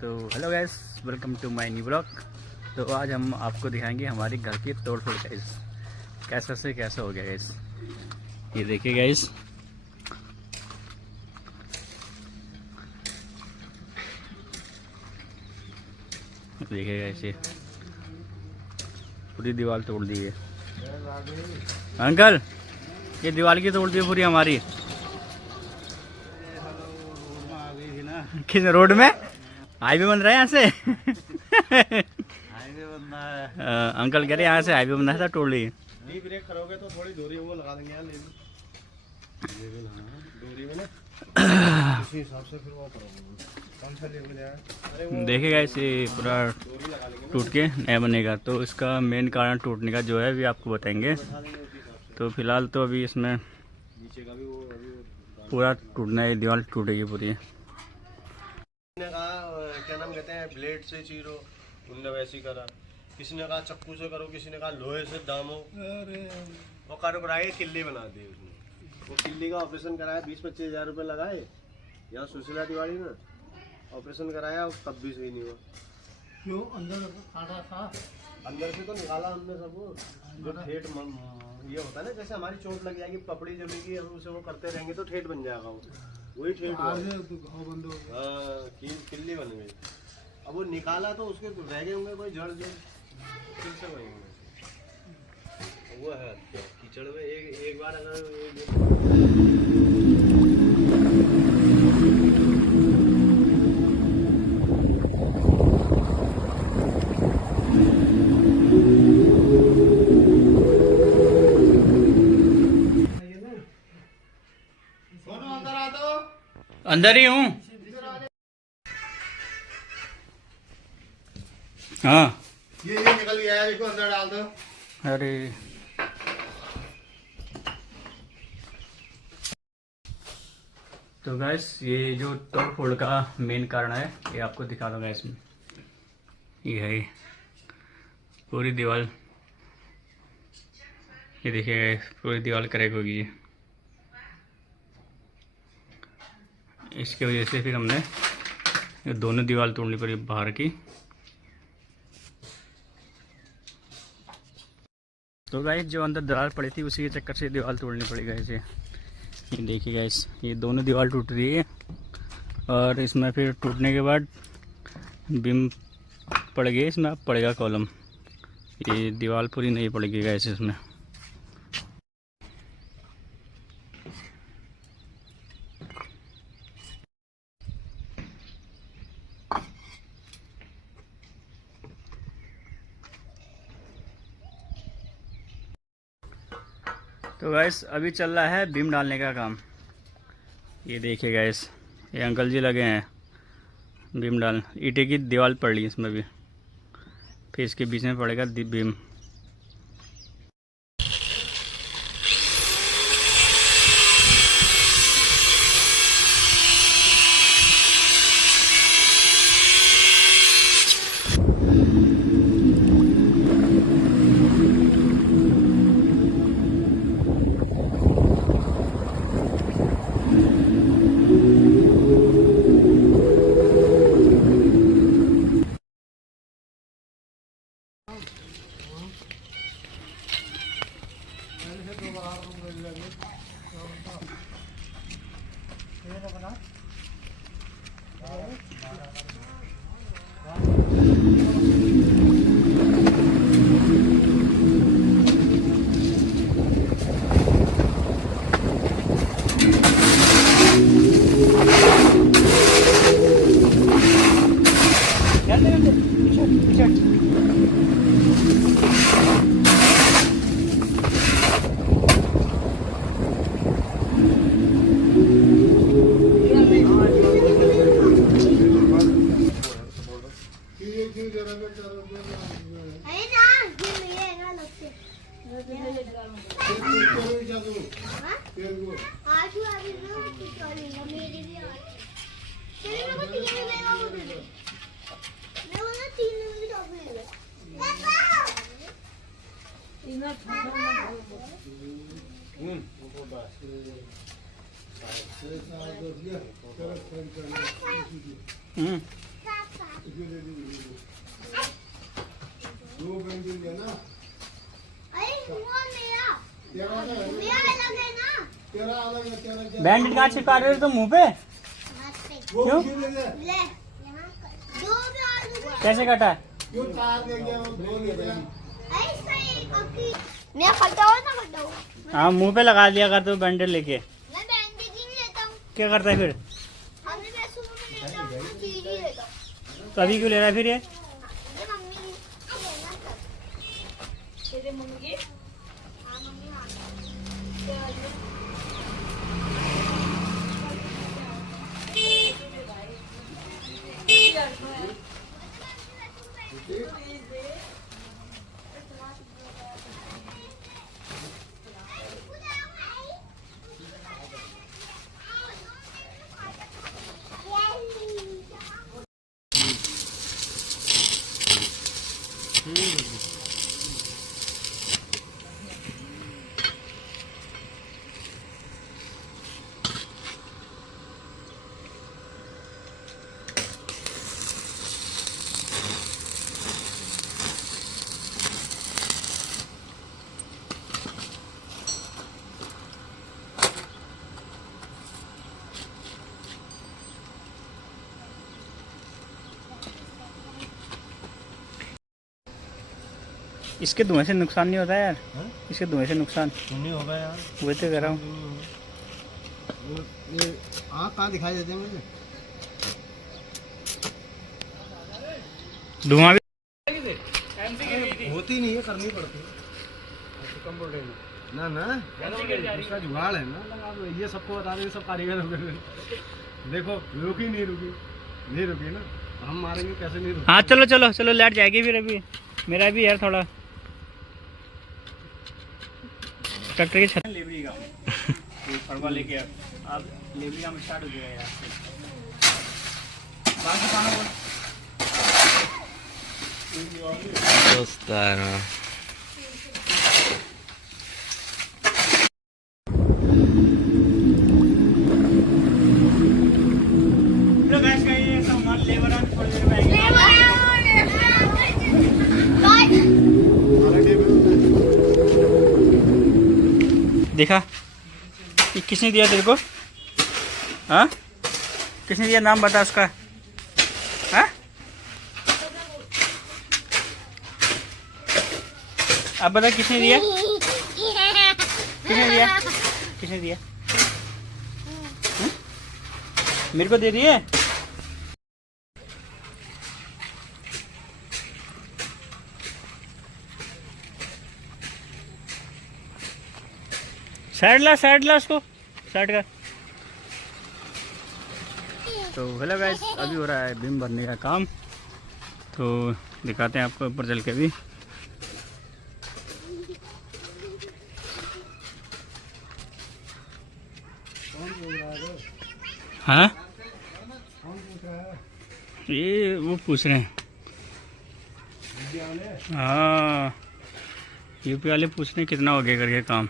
तो hello guys, welcome to my new blog. तो आज हम आपको दिखाएंगे हमारे घर की तोड़ फोड़ गाइस, कैसा से कैसा हो गया गाइस। ये देखिए गाइस, देखिए गाइस, ये पूरी दीवार तोड़ दी है। अंकल, ये दीवार की तोड़ दी पूरी हमारी। किस रोड में हाईवे बन रहा है यहाँ से? हाईवे बनना है। अंकल कह रहे यहाँ से हाईवे बनना था, तोड़ ली। ब्रेक करोगे तो थोड़ी दूरी वो लगा देंगे यार, दूरी में ना उसी हिसाब से फिर वो करोगे। कौन सा लेवल है? देखिएगा इसे पूरा टूट के नया बनेगा, तो इसका मेन कारण टूटने का जो है अभी आपको बताएंगे। तो फिलहाल तो अभी इसमें नीचे का भी वो पूरा टूटना है, दीवार टूटेगी पूरी। किसी ने कहा क्या नाम कहते हैं ब्लेड से चीरो, उनने वैसी करा। किसी ने कहा चक्कू से करो, किसी ने कहा लोहे से दामो। वो कर बनाए किल्ली बना दी उसने। वो किल्ली का ऑपरेशन कराया, 20-25 हज़ार रुपये लगाए यहाँ सुशीला तिवारी में। ऑपरेशन कराया, तब भी सही नहीं हुआ। क्यों? अंदर काटा था? अंदर से तो निकाला हमने सब। जो ठेठ ये होता है ना, जैसे हमारी चोट लग जाएगी, पपड़ी जमेगी, हम उसे वो करते रहेंगे तो ठेठ बन जाएगा वो, वही ठेठ हुआ। किल्ली बन गई। अब वो निकाला तो उसके रह गए होंगे कोई जड़ जो फिर से वही वो है कीचड़ में। एक बार अगर अंदर ही हूँ। हाँ, ये निकल गया है, इसको अंदर डाल दो। अरे तो गैस, ये जो तोड़ फोड़ का मेन कारण है, ये आपको दिखा दूंगा इसमें। ये है पूरी दीवार, ये देखिए पूरी दीवार क्रैक होगी ये। इसके वजह से फिर हमने ये दोनों दीवार तोड़नी पड़ी बाहर की। तो गाइस, जो अंदर दरार पड़ी थी उसी के चक्कर से दीवार तोड़नी पड़ी गाइस। ये देखिए गाइस, ये दोनों दीवार टूट रही है, और इसमें फिर टूटने के बाद बीम पड़ गई, इसमें अब पड़ेगा कॉलम। ये दीवार पूरी नहीं पड़ेगी गाइस इसमें। तो गैस, अभी चल रहा है बीम डालने का काम। ये देखिए गैस, ये अंकल जी लगे हैं बीम डाल। ईंटे की दीवार पड़ रही है इसमें भी, फिर इसके बीच में पड़ेगा बीम। दो बैंडल लेना। अरे वो मेरा तेरा अलग है, अलग है ना। तेरा अलग है, तेरा क्या? बैंड कहाँ चिपका रहे हो तुम मुंह पे? वो क्यों? उसी ले ले। ले यहाँ दो भी और कैसे कटा? क्यों तार ले गया, वो दो ले गया। ऐसा एक अभी मैं खाता हूँ ना खाता हूँ। हाँ मुंह पे लगा दिया कर तो बैंडेज लेके। मैं बैंडेज लेता हूँ। क्या करता है फिर? हमें मैं सुबह में लेता हूँ तो चीज ही लेता हूँ। तो अभी क्यों ले रहा है फिर ये? ये मम्मी लेना सब। तेरे मम्मी की? हाँ मम्मी हाँ। इसके धुएं से नुकसान नहीं होता है यार? हाँ? इसके धुएं से नुकसान नहीं होगा यार, वही तो कह रहा हूँ। ये आँख कहाँ दिखाई देते हैं मुझे? धुआं भी होती नहीं है, करनी पड़ती है। कम बोल रहे हैं ना ना, इसका जुगाड़ है ना लगा दो। ये सबको बता देंगे, सब कारीगर हो गए। देखो रुकी नहीं रुकी, नहीं रुकी ना, हम मारेंगे कैसे नहीं रुकी। हाँ चलो चलो चलो लाइट जाएगी फिर। अभी मेरा भी यार थोड़ा ट्रैक्टर की छत लेबरी का फड़वा लेके अब लेबरी का स्टार्ट हो गया यार। बाकी खाना बोल तो गैस का ये सब हमारे लेबर आने थोड़ी देर में आएंगे। देखा ये किसने दिया तेरे को? हाँ किसने दिया? नाम बता उसका। हाँ अब बता किसने दिया? किसने दिया? किसने दिया? हाँ? मेरे को दे दिए? साइड ला उसको साइड का। तो हेलो गाइस, अभी हो रहा है बीम भरने का काम, तो दिखाते हैं आपको ऊपर चल के भी। हाँ ये वो पूछ रहे हैं। हाँ यूपी वाले पूछ रहे हैं कितना हो गया करके काम।